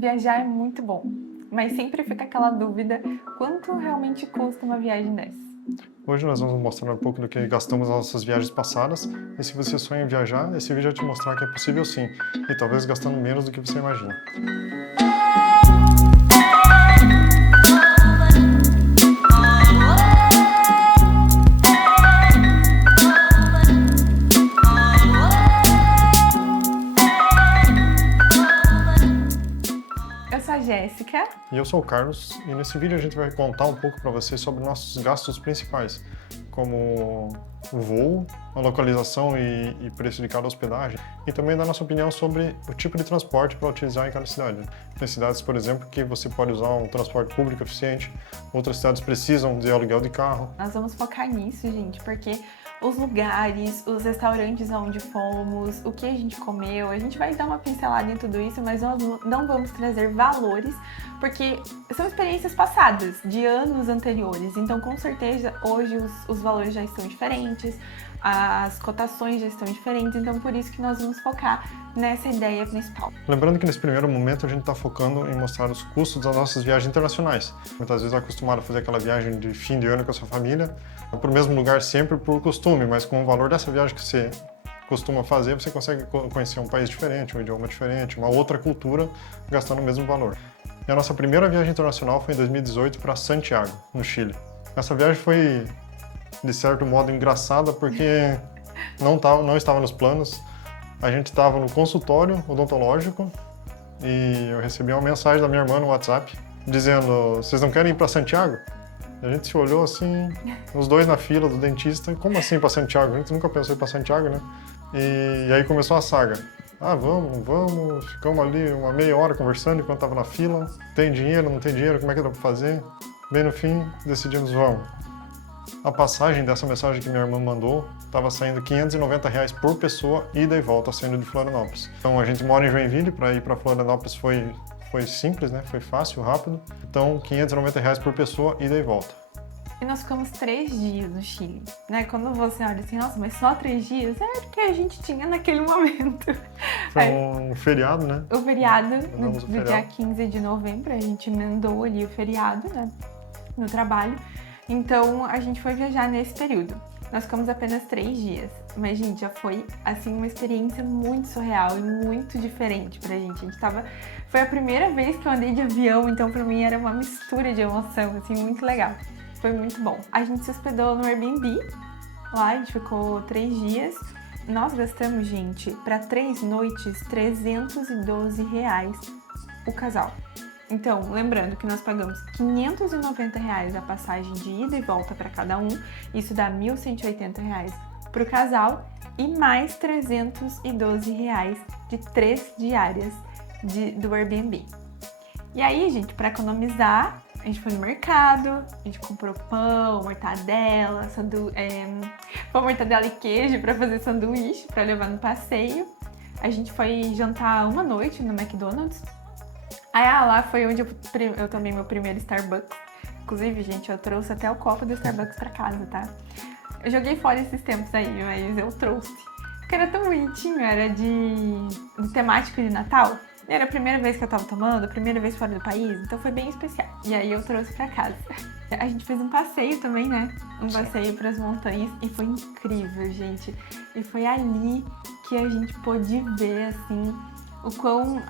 Viajar é muito bom, mas sempre fica aquela dúvida, quanto realmente custa uma viagem dessa? Hoje nós vamos mostrar um pouco do que gastamos nas nossas viagens passadas, e se você sonha em viajar, esse vídeo vai te mostrar que é possível sim, e talvez gastando menos do que você imagina. Eu sou a Jéssica. E eu sou o Carlos, e nesse vídeo a gente vai contar um pouco para você sobre nossos gastos principais, como o voo, a localização e preço de cada hospedagem, e também dar nossa opinião sobre o tipo de transporte para utilizar em cada cidade. Tem cidades, por exemplo, que você pode usar um transporte público eficiente, outras cidades precisam de aluguel de carro. Nós vamos focar nisso, gente, porque os lugares, os restaurantes onde fomos, o que a gente comeu, a gente vai dar uma pincelada em tudo isso, mas nós não vamos trazer valores, porque são experiências passadas, de anos anteriores. Então, com certeza, hoje os valores já estão diferentes, as cotações já estão diferentes, então por isso que nós vamos focar nessa ideia principal. Lembrando que nesse primeiro momento a gente está focando em mostrar os custos das nossas viagens internacionais. Muitas vezes é acostumado a fazer aquela viagem de fim de ano com a sua família, para o mesmo lugar sempre por costume, mas com o valor dessa viagem que você costuma fazer, você consegue conhecer um país diferente, um idioma diferente, uma outra cultura, gastando o mesmo valor. E a nossa primeira viagem internacional foi em 2018 para Santiago, no Chile. Essa viagem foi, de certo modo, engraçada porque não estava nos planos. A gente estava no consultório odontológico e eu recebi uma mensagem da minha irmã no WhatsApp dizendo: "Vocês não querem ir para Santiago?" A gente se olhou assim, os dois na fila do dentista. Como assim para Santiago? A gente nunca pensou em ir para Santiago, né? E aí começou a saga. Ah, vamos. Ficamos ali uma meia hora conversando enquanto estava na fila. Tem dinheiro, não tem dinheiro, como é que dá para fazer? Bem no fim, decidimos, vamos. A passagem dessa mensagem que minha irmã mandou estava saindo R$590 por pessoa, ida e volta, saindo de Florianópolis. Então a gente mora em Joinville, para ir para Florianópolis foi simples, né? Foi fácil, rápido. Então R$590 por pessoa, ida e volta. E nós ficamos 3 dias no Chile, né? Quando você olha assim, nossa, mas só 3 dias? É porque a gente tinha naquele momento. Foi um feriado, né? O feriado, Mandamos o do feriado. dia 15 de novembro, a gente emendou ali o feriado, né? No trabalho. Então, a gente foi viajar nesse período. Nós ficamos apenas 3 dias. Mas, gente, já foi, assim, uma experiência muito surreal e muito diferente pra gente. Foi a primeira vez que eu andei de avião, então pra mim era uma mistura de emoção, assim, muito legal. Foi muito bom. A gente se hospedou no Airbnb. Lá a gente ficou 3 dias. Nós gastamos, gente, para 3 noites, R$312 o casal. Então, lembrando que nós pagamos R$590 a passagem de ida e volta para cada um, isso dá R$1.180 para o casal, e mais R$312 de 3 diárias do Airbnb. E aí, gente, para economizar, a gente foi no mercado, a gente comprou pão, mortadela, pão, mortadela e queijo para fazer sanduíche, para levar no passeio. A gente foi jantar uma noite no McDonald's. Aí lá foi onde eu tomei meu primeiro Starbucks. Inclusive, gente, eu trouxe até o copo do Starbucks pra casa, tá? Eu joguei fora esses tempos aí, mas eu trouxe. Porque era tão bonitinho, era de temático de Natal. E era a primeira vez que eu tava tomando, a primeira vez fora do país, então foi bem especial. E aí eu trouxe pra casa. A gente fez um passeio também, né? Um passeio pras montanhas e foi incrível, gente. E foi ali que a gente pôde ver, assim,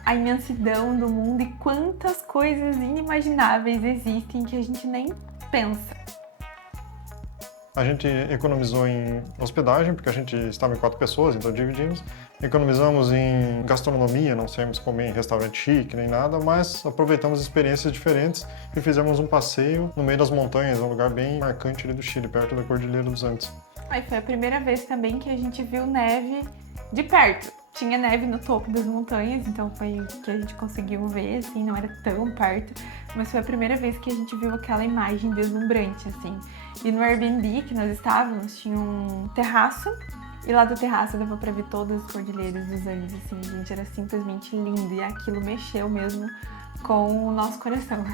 a imensidão do mundo e quantas coisas inimagináveis existem que a gente nem pensa. A gente economizou em hospedagem, porque a gente estava em 4 pessoas, então dividimos. Economizamos em gastronomia, não saímos comer em restaurante chique nem nada, mas aproveitamos experiências diferentes e fizemos um passeio no meio das montanhas, um lugar bem marcante ali do Chile, perto da Cordilheira dos Andes. Aí foi a primeira vez também que a gente viu neve de perto. Tinha neve no topo das montanhas, então foi que a gente conseguiu ver, assim, não era tão perto, mas foi a primeira vez que a gente viu aquela imagem deslumbrante, assim. E no Airbnb que nós estávamos, tinha um terraço, e lá do terraço dava pra ver todas as cordilheiras dos Andes, assim, gente, era simplesmente lindo, e aquilo mexeu mesmo com o nosso coração.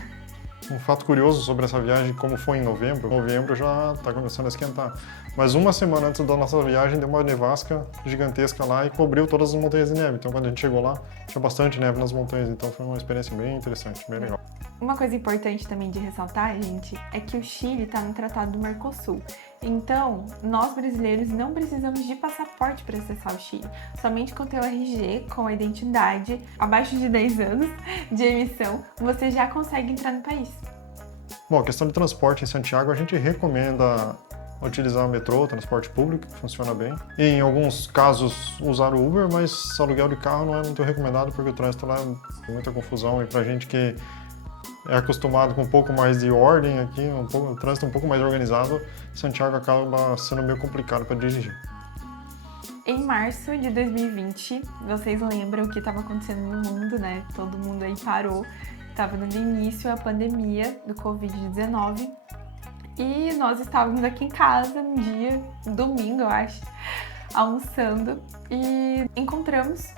Um fato curioso sobre essa viagem, como foi em novembro já está começando a esquentar. Mas uma semana antes da nossa viagem deu uma nevasca gigantesca lá e cobriu todas as montanhas de neve. Então quando a gente chegou lá, tinha bastante neve nas montanhas, então foi uma experiência bem interessante, bem legal. Uma coisa importante também de ressaltar, gente, é que o Chile está no Tratado do Mercosul. Então, nós brasileiros não precisamos de passaporte para acessar o Chile. Somente com o teu RG, com a identidade abaixo de 10 anos de emissão, você já consegue entrar no país. Bom, a questão de transporte em Santiago, a gente recomenda utilizar o metrô, transporte público, que funciona bem. E em alguns casos usar o Uber, mas aluguel de carro não é muito recomendado porque o trânsito lá é muita confusão e pra gente que é acostumado com um pouco mais de ordem aqui, o trânsito um pouco mais organizado, Santiago acaba sendo meio complicado para dirigir. Em março de 2020, vocês lembram o que estava acontecendo no mundo, né? Todo mundo aí parou, estava dando início à pandemia do Covid-19 e nós estávamos aqui em casa um dia, domingo eu acho, almoçando e encontramos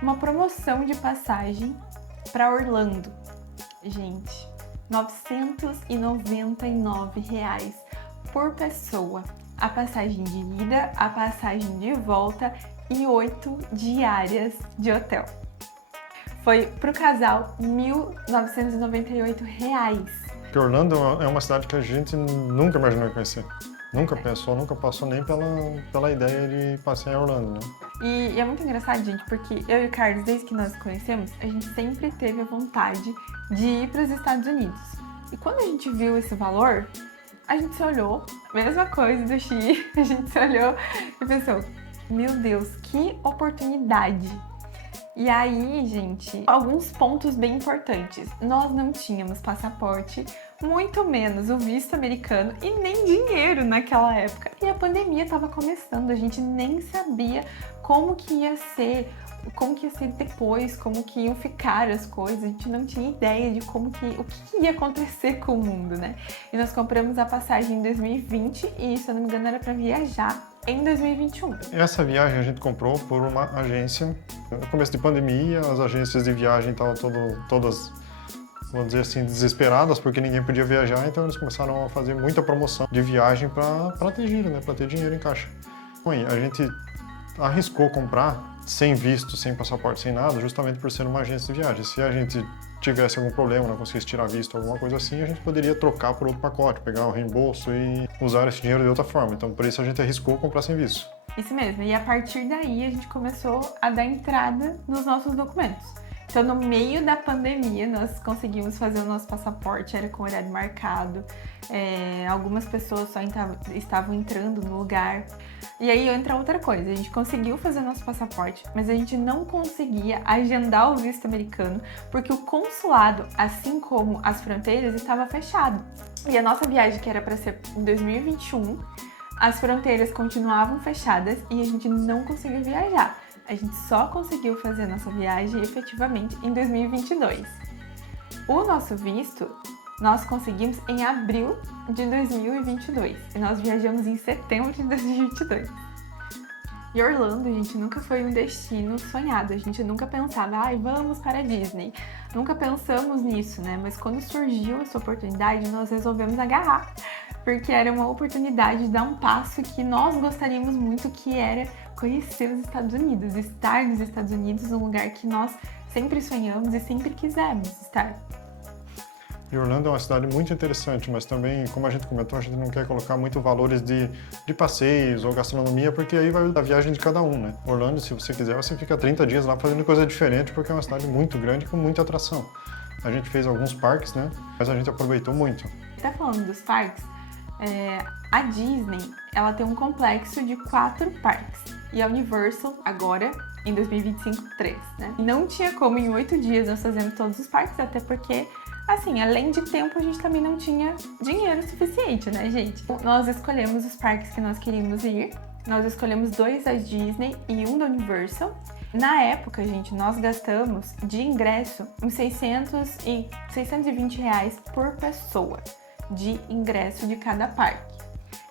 uma promoção de passagem para Orlando. Gente, R$ 999 por pessoa. A passagem de ida, a passagem de volta e 8 diárias de hotel. Foi pro casal R$ 1.998. Porque Orlando é uma cidade que a gente nunca imaginou conhecer. Nunca pensou, nunca passou nem pela ideia de passear em Orlando, né? E é muito engraçado, gente, porque eu e o Carlos, desde que nós conhecemos, a gente sempre teve a vontade de ir para os Estados Unidos. E quando a gente viu esse valor, a gente se olhou, mesma coisa do Chile, a gente se olhou e pensou, meu Deus, que oportunidade! E aí, gente, alguns pontos bem importantes. Nós não tínhamos passaporte, muito menos o visto americano e nem dinheiro naquela época. E a pandemia estava começando, a gente nem sabia como que ia ser depois, como que iam ficar as coisas, a gente não tinha ideia de o que ia acontecer com o mundo, né? E nós compramos a passagem em 2020 e, se eu não me engano, era para viajar em 2021. Essa viagem a gente comprou por uma agência. No começo de pandemia, as agências de viagem estavam todas, vamos dizer assim, desesperadas porque ninguém podia viajar, então eles começaram a fazer muita promoção de viagem para ter giro, né? Para ter dinheiro em caixa. Bom, a gente arriscou comprar sem visto, sem passaporte, sem nada, justamente por ser uma agência de viagem. Se a gente tivesse algum problema, não conseguisse tirar visto, alguma coisa assim, a gente poderia trocar por outro pacote, pegar o reembolso e usar esse dinheiro de outra forma. Então, por isso a gente arriscou comprar sem visto. Isso mesmo, e a partir daí a gente começou a dar entrada nos nossos documentos. Então, no meio da pandemia, nós conseguimos fazer o nosso passaporte, era com horário marcado. Algumas pessoas só estavam entrando no lugar. E aí entra outra coisa, a gente conseguiu fazer o nosso passaporte, mas a gente não conseguia agendar o visto americano, porque o consulado, assim como as fronteiras, estava fechado. E a nossa viagem, que era para ser em 2021, as fronteiras continuavam fechadas e a gente não conseguiu viajar. A gente só conseguiu fazer a nossa viagem efetivamente em 2022. O nosso visto nós conseguimos em abril de 2022 e nós viajamos em setembro de 2022. E Orlando, gente, nunca foi um destino sonhado, a gente nunca pensava, vamos para a Disney. Nunca pensamos nisso, né? Mas quando surgiu essa oportunidade, nós resolvemos agarrar, porque era uma oportunidade de dar um passo que nós gostaríamos muito, que era conhecer os Estados Unidos, estar nos Estados Unidos, num lugar que nós sempre sonhamos e sempre quisemos estar. E Orlando é uma cidade muito interessante, mas também, como a gente comentou, a gente não quer colocar muito valores de passeios ou gastronomia, porque aí vai da viagem de cada um, né? Orlando, se você quiser, você fica 30 dias lá fazendo coisa diferente, porque é uma cidade muito grande com muita atração. A gente fez alguns parques, né? Mas a gente aproveitou muito. Tá falando dos parques? A Disney, ela tem um complexo de 4 parques. E a Universal, agora, em 2025, 3, né? Não tinha como em 8 dias nós fazermos todos os parques, até porque, assim, além de tempo, a gente também não tinha dinheiro suficiente, né, gente? Nós escolhemos os parques que nós queríamos ir. Nós escolhemos 2 da Disney e 1 da Universal. Na época, gente, nós gastamos de ingresso uns 620 reais por pessoa de ingresso de cada parque.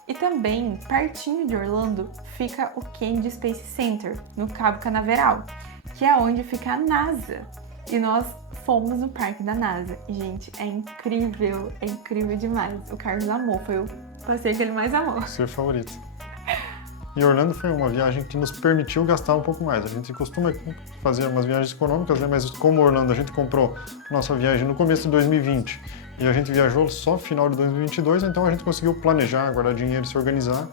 E também, pertinho de Orlando, fica o Kennedy Space Center, no Cabo Canaveral, que é onde fica a NASA. E nós fomos no parque da NASA. E, gente, é incrível demais. O Carlos amou, foi o passeio que ele mais amou. Seu favorito. E Orlando foi uma viagem que nos permitiu gastar um pouco mais. A gente costuma fazer umas viagens econômicas, né? Mas como Orlando a gente comprou nossa viagem no começo de 2020 e a gente viajou só no final de 2022, então a gente conseguiu planejar, guardar dinheiro e se organizar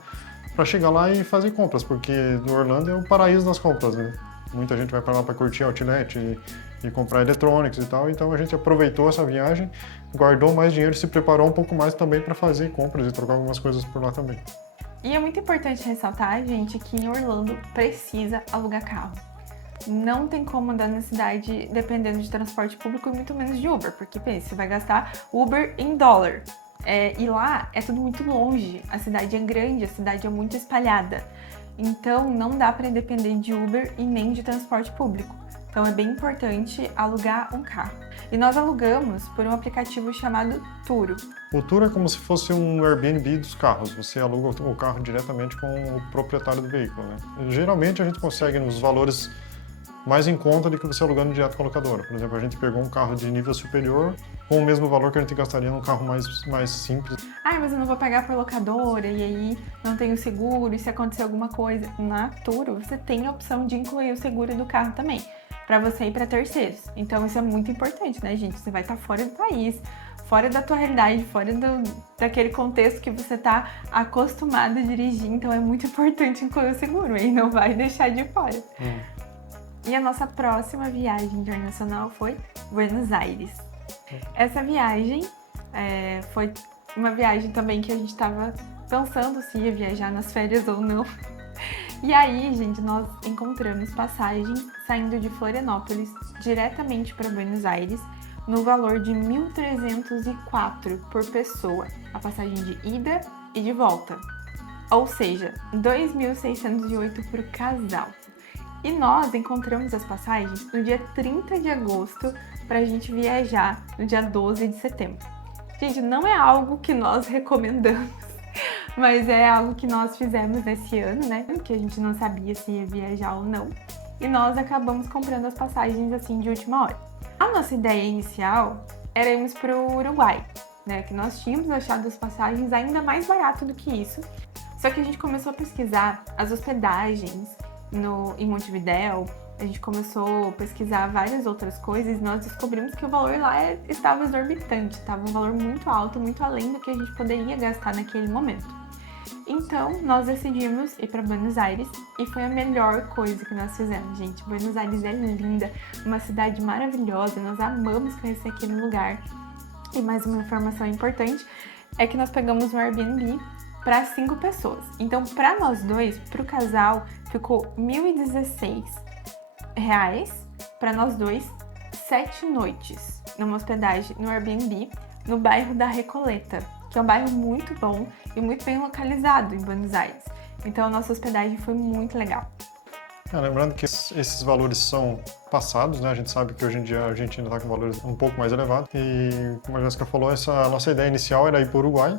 para chegar lá e fazer compras, porque no Orlando é o paraíso das compras, né? Muita gente vai para lá para curtir outlet e comprar eletrônicos e tal, então a gente aproveitou essa viagem, guardou mais dinheiro e se preparou um pouco mais também para fazer compras e trocar algumas coisas por lá também. E é muito importante ressaltar, gente, que em Orlando precisa alugar carro. Não tem como andar na cidade dependendo de transporte público e muito menos de Uber, porque pensa, você vai gastar Uber em dólar. E lá é tudo muito longe, a cidade é grande, a cidade é muito espalhada. Então não dá para depender de Uber e nem de transporte público. Então é bem importante alugar um carro. E nós alugamos por um aplicativo chamado Turo. O Turo é como se fosse um Airbnb dos carros. Você aluga o carro diretamente com o proprietário do veículo, né? Geralmente a gente consegue nos valores mais em conta do que você alugando direto com a locadora. Por exemplo, a gente pegou um carro de nível superior com o mesmo valor que a gente gastaria num carro mais simples. Mas eu não vou pagar por locadora e aí não tenho seguro e se acontecer alguma coisa. Na Turo você tem a opção de incluir o seguro do carro também, para você ir para terceiros. Então isso é muito importante, né, gente? Você vai estar fora do país, fora da tua realidade, fora daquele contexto que você está acostumado a dirigir. Então é muito importante incluir o seguro e não vai deixar de fora. E a nossa próxima viagem internacional foi Buenos Aires. Essa viagem foi uma viagem também que a gente estava pensando se ia viajar nas férias ou não. E aí, gente, nós encontramos passagens saindo de Florianópolis diretamente para Buenos Aires no valor de 1.304 por pessoa, a passagem de ida e de volta. Ou seja, 2.608 por casal. E nós encontramos as passagens no dia 30 de agosto para a gente viajar no dia 12 de setembro. Gente, não é algo que nós recomendamos, mas é algo que nós fizemos nesse ano, né? Que a gente não sabia se ia viajar ou não. E nós acabamos comprando as passagens assim de última hora. A nossa ideia inicial era irmos para o Uruguai, né? Que nós tínhamos achado as passagens ainda mais barato do que isso. Só que a gente começou a pesquisar as hospedagens em Montevidéu, a gente começou a pesquisar várias outras coisas e nós descobrimos que o valor lá estava exorbitante, estava um valor muito alto, muito além do que a gente poderia gastar naquele momento. Então, nós decidimos ir para Buenos Aires e foi a melhor coisa que nós fizemos, gente. Buenos Aires é linda, uma cidade maravilhosa, nós amamos conhecer aquele lugar. E mais uma informação importante é que nós pegamos um Airbnb para 5 pessoas. Então, para nós dois, para o casal, ficou R$1.016 para nós dois, 7 noites numa hospedagem no Airbnb, no bairro da Recoleta, que é um bairro muito bom e muito bem localizado em Buenos Aires. Então, a nossa hospedagem foi muito legal. Lembrando que esses valores são passados, né? A gente sabe que hoje em dia a Argentina está com valores um pouco mais elevados. E, como a Jéssica falou, a nossa ideia inicial era ir para o Uruguai.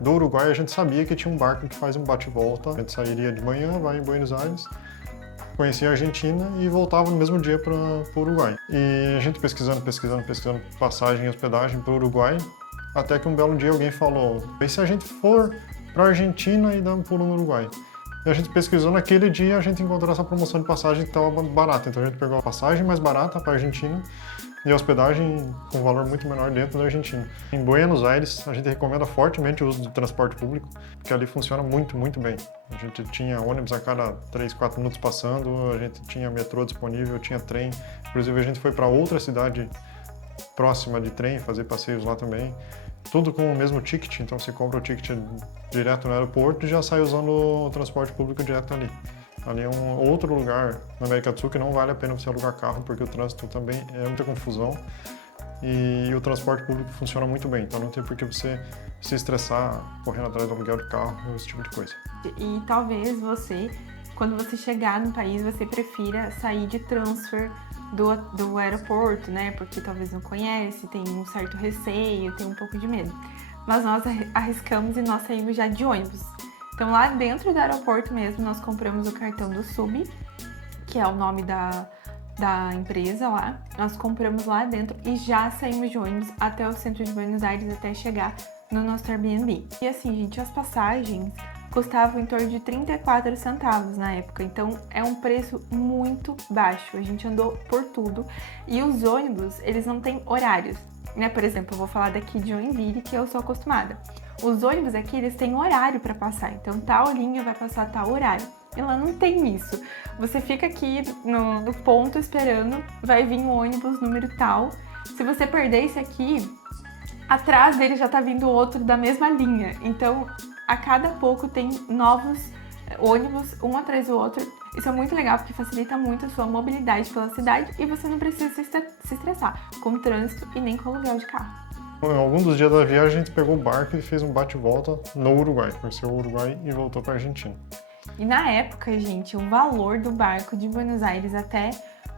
Do Uruguai a gente sabia que tinha um barco que faz um bate-volta. A gente sairia de manhã, vai em Buenos Aires, conhecia a Argentina e voltava no mesmo dia para o Uruguai. E a gente pesquisando passagem e hospedagem para o Uruguai, até que um belo dia alguém falou: e se a gente for para a Argentina e dar um pulo no Uruguai? E a gente pesquisou naquele dia, a gente encontrou essa promoção de passagem que estava barata. Então a gente pegou a passagem mais barata para a Argentina e a hospedagem com valor muito menor dentro da Argentina. Em Buenos Aires, a gente recomenda fortemente o uso do transporte público, porque ali funciona muito, muito bem. A gente tinha ônibus a cada 3, 4 minutos passando, a gente tinha metrô disponível, tinha trem. Inclusive, a gente foi para outra cidade próxima de trem, fazer passeios lá também. Tudo com o mesmo ticket, então você compra o ticket direto no aeroporto e já sai usando o transporte público direto ali. Ali é um outro lugar na América do Sul que não vale a pena você alugar carro, porque o trânsito também é muita confusão e o transporte público funciona muito bem. Então não tem por que você se estressar correndo atrás do aluguel de carro, esse tipo de coisa. E talvez você, quando você chegar no país, você prefira sair de transfer do aeroporto, né? Porque talvez não conhece, tem um certo receio, tem um pouco de medo. Mas nós arriscamos e nós saímos já de ônibus. Então, lá dentro do aeroporto mesmo, nós compramos o cartão do Sub, que é o nome da empresa lá. Nós compramos lá dentro e já saímos de ônibus até o centro de Buenos Aires, até chegar no nosso Airbnb. E assim, gente, as passagens custava em torno de 34 centavos na época. Então é um preço muito baixo. A gente andou por tudo. E os ônibus, eles não têm horários, né? Por exemplo, eu vou falar daqui de Joinville, que eu sou acostumada. Os ônibus aqui, eles têm horário para passar. Então tal linha vai passar tal horário. E lá não tem isso. Você fica aqui no ponto esperando, vai vir um ônibus número tal. Se você perder esse aqui, atrás dele já tá vindo outro da mesma linha. Então, a cada pouco tem novos ônibus, um atrás do outro. Isso é muito legal, porque facilita muito a sua mobilidade pela cidade e você não precisa se estressar com o trânsito e nem com o aluguel de carro. Em algum dos dias da viagem, a gente pegou o barco e fez um bate-volta no Uruguai. Conheceu o Uruguai e voltou para a Argentina. E na época, gente, o valor do barco de Buenos Aires até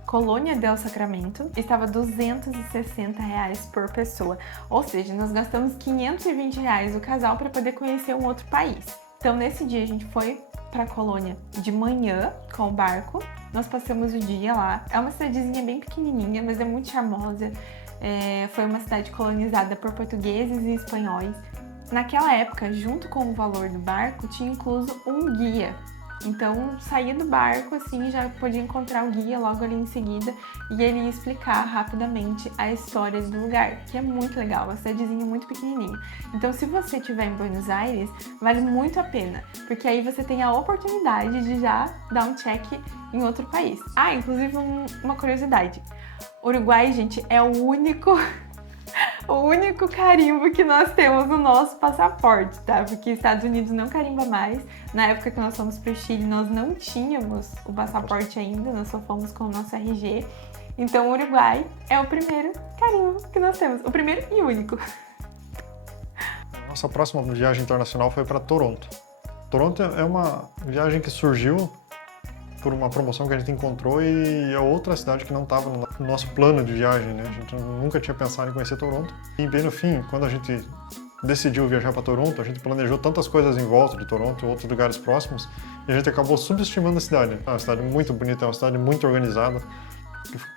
Colônia del Sacramento estava R$260 por pessoa. Ou seja, nós gastamos R$520 o casal para poder conhecer um outro país. Então, nesse dia, a gente foi para a Colônia de manhã com o barco. Nós passamos o dia lá. É uma cidadezinha bem pequenininha, mas é muito charmosa. Foi uma cidade colonizada por portugueses e espanhóis. Naquela época, junto com o valor do barco, tinha incluso um guia. Então, saía do barco, assim, já podia encontrar o guia logo ali em seguida e ele ia explicar rapidamente a história do lugar, que é muito legal, uma cidadezinha muito pequenininha. Então, se você estiver em Buenos Aires, vale muito a pena, porque aí você tem a oportunidade de já dar um check em outro país. Ah, inclusive uma curiosidade. Uruguai, gente, é o único carimbo que nós temos no nosso passaporte, tá? Porque Estados Unidos não carimba mais. Na época que nós fomos pro Chile, nós não tínhamos o passaporte ainda, nós só fomos com o nosso RG. Então, o Uruguai é o primeiro carimbo que nós temos, o primeiro e único. Nossa próxima viagem internacional foi para Toronto. Toronto é uma viagem que surgiu por uma promoção que a gente encontrou e é outra cidade que não estava no nosso plano de viagem, né? A gente nunca tinha pensado em conhecer Toronto. E bem no fim, quando a gente decidiu viajar para Toronto, a gente planejou tantas coisas em volta de Toronto e outros lugares próximos e a gente acabou subestimando a cidade. É uma cidade muito bonita, é uma cidade muito organizada,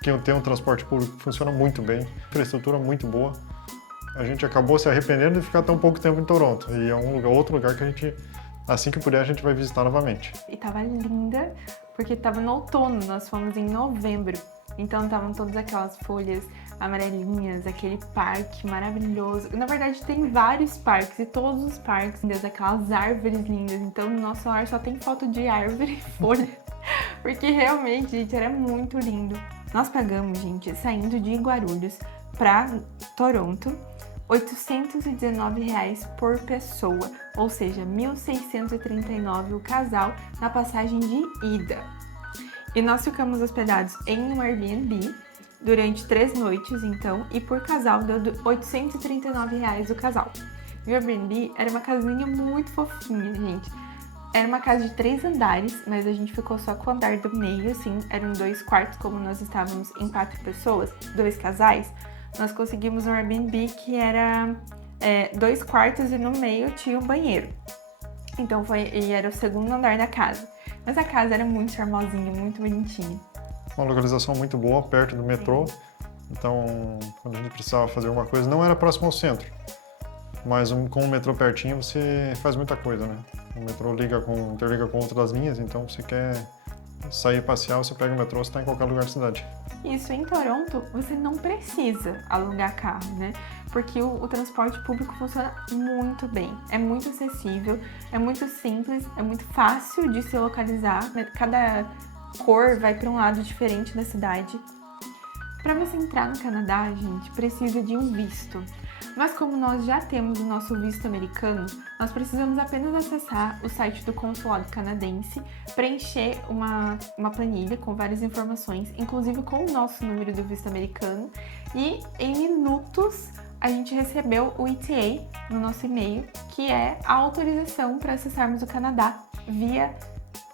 que tem um transporte público que funciona muito bem, infraestrutura muito boa. A gente acabou se arrependendo de ficar tão pouco tempo em Toronto e é outro lugar que a gente, assim que puder, a gente vai visitar novamente. E tava linda, porque tava no outono, nós fomos em novembro. Então estavam todas aquelas folhas amarelinhas, aquele parque maravilhoso. Na verdade tem vários parques e todos os parques, aquelas árvores lindas. Então no nosso celular só tem foto de árvore e folha, porque realmente, gente, era muito lindo. Nós pagamos, gente, saindo de Guarulhos pra Toronto, R$819 por pessoa, ou seja, R$1.639 o casal na passagem de ida. E nós ficamos hospedados em um Airbnb durante 3 noites, então, e por casal deu R$839 o casal. E o Airbnb era uma casinha muito fofinha, gente. Era uma casa de 3 andares, mas a gente ficou só com o andar do meio, assim, eram 2 quartos, como nós estávamos em 4 pessoas, 2 casais. Nós conseguimos um Airbnb que era 2 quartos e no meio tinha um banheiro. Então e era o segundo andar da casa. Mas a casa era muito charmosinha, muito bonitinha. Uma localização muito boa, perto do metrô. Então, quando a gente precisava fazer alguma coisa, não era próximo ao centro. Mas com o metrô pertinho, você faz muita coisa, né? O metrô interliga com outras linhas, então você quer sair passear, você pega o metrô, você está em qualquer lugar da cidade. Isso, em Toronto, você não precisa alugar carro, né? Porque o transporte público funciona muito bem, é muito acessível, é muito simples, é muito fácil de se localizar, né? Cada cor vai para um lado diferente da cidade. Para você entrar no Canadá, gente, precisa de um visto. Mas como nós já temos o nosso visto americano, nós precisamos apenas acessar o site do consulado canadense, preencher uma planilha com várias informações, inclusive com o nosso número do visto americano, e em minutos a gente recebeu o ETA no nosso e-mail, que é a autorização para acessarmos o Canadá via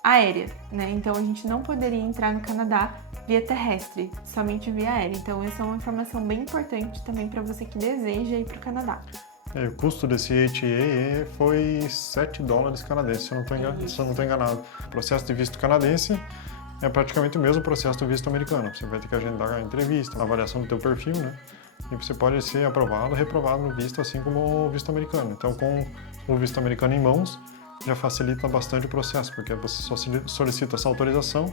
aérea, né? Então a gente não poderia entrar no Canadá via terrestre, somente via aérea. Então essa é uma informação bem importante também para você que deseja ir para o Canadá. O custo desse ETA foi $7 canadenses, se eu não estou enganado. O processo de visto canadense é praticamente o mesmo processo do visto americano. Você vai ter que agendar a entrevista, a avaliação do teu perfil, né? E você pode ser aprovado ou reprovado no visto, assim como o visto americano. Então, com o visto americano em mãos, já facilita bastante o processo, porque você só solicita essa autorização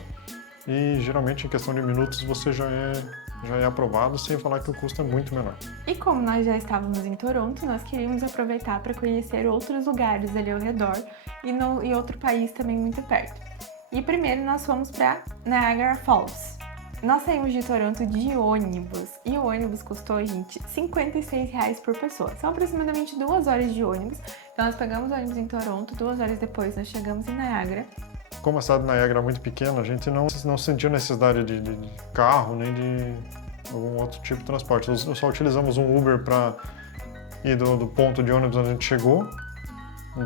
e geralmente em questão de minutos você já é aprovado, sem falar que o custo é muito menor. E como nós já estávamos em Toronto, nós queríamos aproveitar para conhecer outros lugares ali ao redor e outro país também muito perto. E primeiro nós fomos para Niagara Falls. Nós saímos de Toronto de ônibus e o ônibus custou, gente, R$56 por pessoa. São aproximadamente 2 horas de ônibus. Então nós pegamos o ônibus em Toronto, 2 horas depois nós chegamos em Niagara. Como a cidade de Niagara é muito pequena, a gente não sentiu necessidade de carro nem de algum outro tipo de transporte. Nós só utilizamos um Uber para ir do ponto de ônibus onde a gente chegou,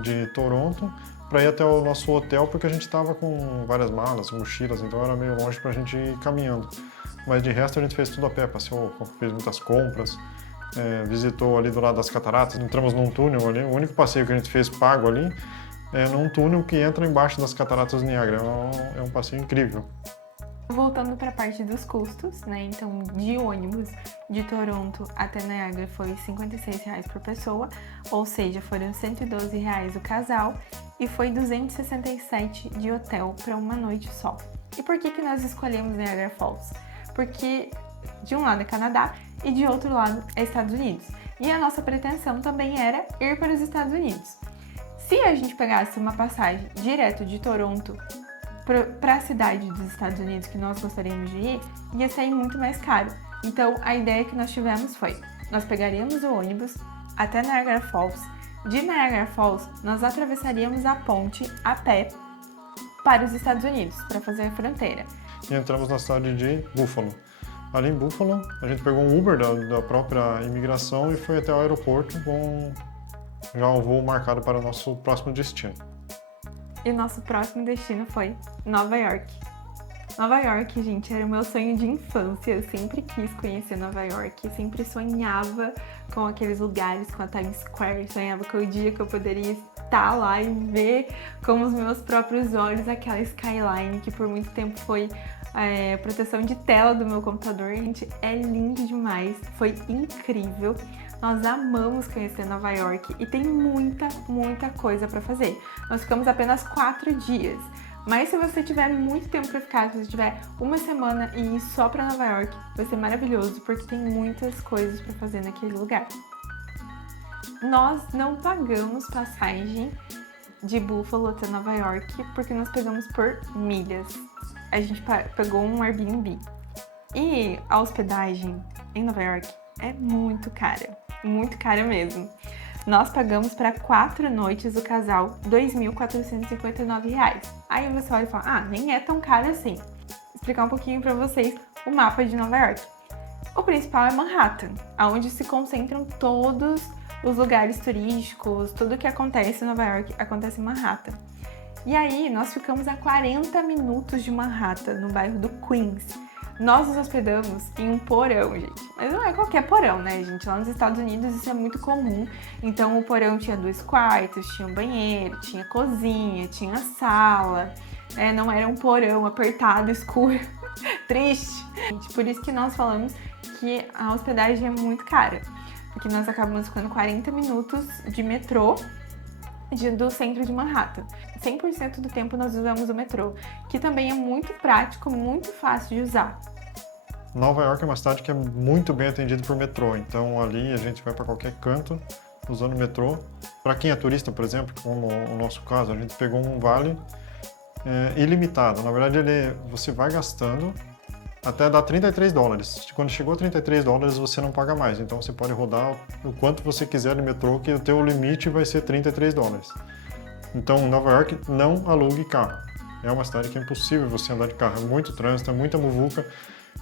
de Toronto, para ir até o nosso hotel, porque a gente estava com várias malas, mochilas, então era meio longe para a gente ir caminhando. Mas de resto a gente fez tudo a pé, passeou, fez muitas compras, visitou ali do lado das cataratas, entramos num túnel ali. O único passeio que a gente fez pago ali é num túnel que entra embaixo das cataratas do Niágara. É um passeio incrível. Voltando para a parte dos custos, né? Então, de ônibus de Toronto até Niagara foi R$56 por pessoa, ou seja, foram R$112 o casal e foi R$267 de hotel para uma noite só. E por que nós escolhemos Niagara Falls? Porque de um lado é Canadá e de outro lado é Estados Unidos. E a nossa pretensão também era ir para os Estados Unidos. Se a gente pegasse uma passagem direto de Toronto para a cidade dos Estados Unidos que nós gostaríamos de ir, ia sair muito mais caro. Então, a ideia que nós tivemos foi, nós pegaríamos o ônibus até Niagara Falls. De Niagara Falls, nós atravessaríamos a ponte a pé para os Estados Unidos, para fazer a fronteira. E entramos na cidade de Buffalo. Ali em Buffalo, a gente pegou um Uber da própria imigração e foi até o aeroporto com já um voo marcado para o nosso próximo destino. E o nosso próximo destino foi Nova York. Nova York, gente, era o meu sonho de infância. Eu sempre quis conhecer Nova York, sempre sonhava com aqueles lugares, com a Times Square, sonhava com o dia que eu poderia estar lá e ver com os meus próprios olhos aquela skyline que por muito tempo foi proteção de tela do meu computador. Gente, é lindo demais, foi incrível. Nós amamos conhecer Nova York e tem muita, muita coisa para fazer. Nós ficamos apenas 4 dias, mas se você tiver muito tempo para ficar, se você tiver uma semana e ir só para Nova York, vai ser maravilhoso, porque tem muitas coisas para fazer naquele lugar. Nós não pagamos passagem de Buffalo até Nova York, porque nós pegamos por milhas. A gente pegou um Airbnb. E a hospedagem em Nova York é muito cara mesmo. Nós pagamos para 4 noites o casal R$2.459. Aí você olha e fala, nem é tão caro assim. Vou explicar um pouquinho para vocês o mapa de Nova York. O principal é Manhattan, onde se concentram todos os lugares turísticos, tudo que acontece em Nova York acontece em Manhattan. E aí nós ficamos a 40 minutos de Manhattan, no bairro do Queens. Nós nos hospedamos em um porão, gente. Mas não é qualquer porão, né, gente? Lá nos Estados Unidos isso é muito comum. Então o porão tinha 2 quartos, tinha um banheiro, tinha cozinha, tinha sala. Não era um porão apertado, escuro, triste. Por isso que nós falamos que a hospedagem é muito cara. Porque nós acabamos ficando 40 minutos de metrô do centro de Manhattan. 100% do tempo nós usamos o metrô, que também é muito prático, muito fácil de usar. Nova York é uma cidade que é muito bem atendida por metrô, então ali a gente vai para qualquer canto usando o metrô. Para quem é turista, por exemplo, como o nosso caso, a gente pegou um vale ilimitado. Na verdade, você vai gastando até dar $33. Quando chegou a $33, você não paga mais. Então você pode rodar o quanto você quiser no metrô, que o teu limite vai ser $33. Então, Nova York, não alugue carro. É uma cidade que é impossível você andar de carro. É muito trânsito, é muita muvuca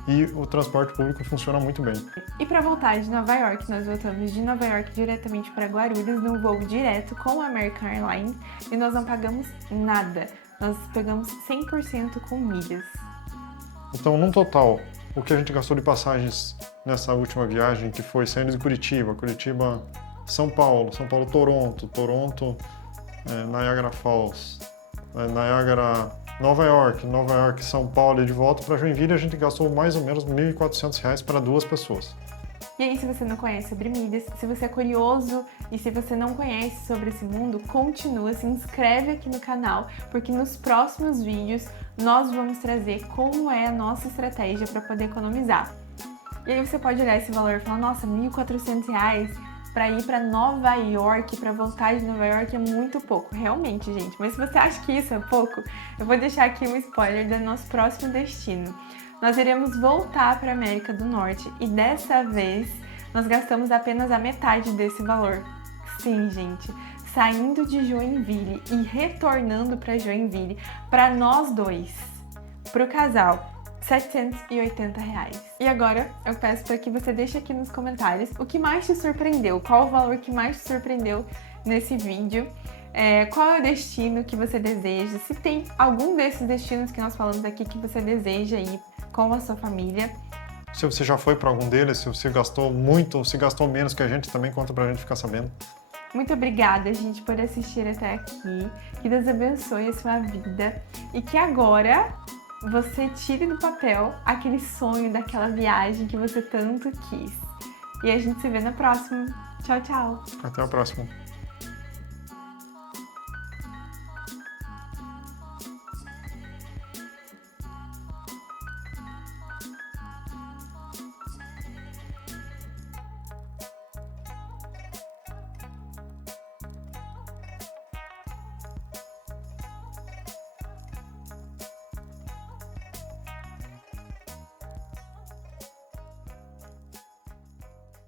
e o transporte público funciona muito bem. E para voltar de Nova York, nós voltamos de Nova York diretamente para Guarulhos, num voo direto com a American Airlines, e nós não pagamos nada. Nós pegamos 100% com milhas. Então, no total, o que a gente gastou de passagens nessa última viagem, que foi saindo de Curitiba, São Paulo, Toronto, Niagara Falls, Nova York, São Paulo e de volta para Joinville, a gente gastou mais ou menos R$1.400 para 2 pessoas. E aí, se você não conhece sobre milhas, se você é curioso e se você não conhece sobre esse mundo, continua, se inscreve aqui no canal, porque nos próximos vídeos nós vamos trazer como é a nossa estratégia para poder economizar. E aí você pode olhar esse valor e falar, nossa, R$1.400 para ir para Nova York, para voltar de Nova York é muito pouco. Realmente, gente, mas se você acha que isso é pouco, eu vou deixar aqui um spoiler do nosso próximo destino. Nós iremos voltar para a América do Norte e dessa vez nós gastamos apenas a metade desse valor. Sim, gente, saindo de Joinville e retornando para Joinville, para nós dois, para o casal, R$780. E agora eu peço para que você deixe aqui nos comentários o que mais te surpreendeu, qual o valor que mais te surpreendeu nesse vídeo. Qual é o destino que você deseja, se tem algum desses destinos que nós falamos aqui que você deseja ir com a sua família. Se você já foi para algum deles, se você gastou muito ou se gastou menos que a gente, também conta pra gente ficar sabendo. Muito obrigada, gente, por assistir até aqui. Que Deus abençoe a sua vida e que agora você tire do papel aquele sonho daquela viagem que você tanto quis. E a gente se vê na próxima. Tchau, tchau! Até a próxima!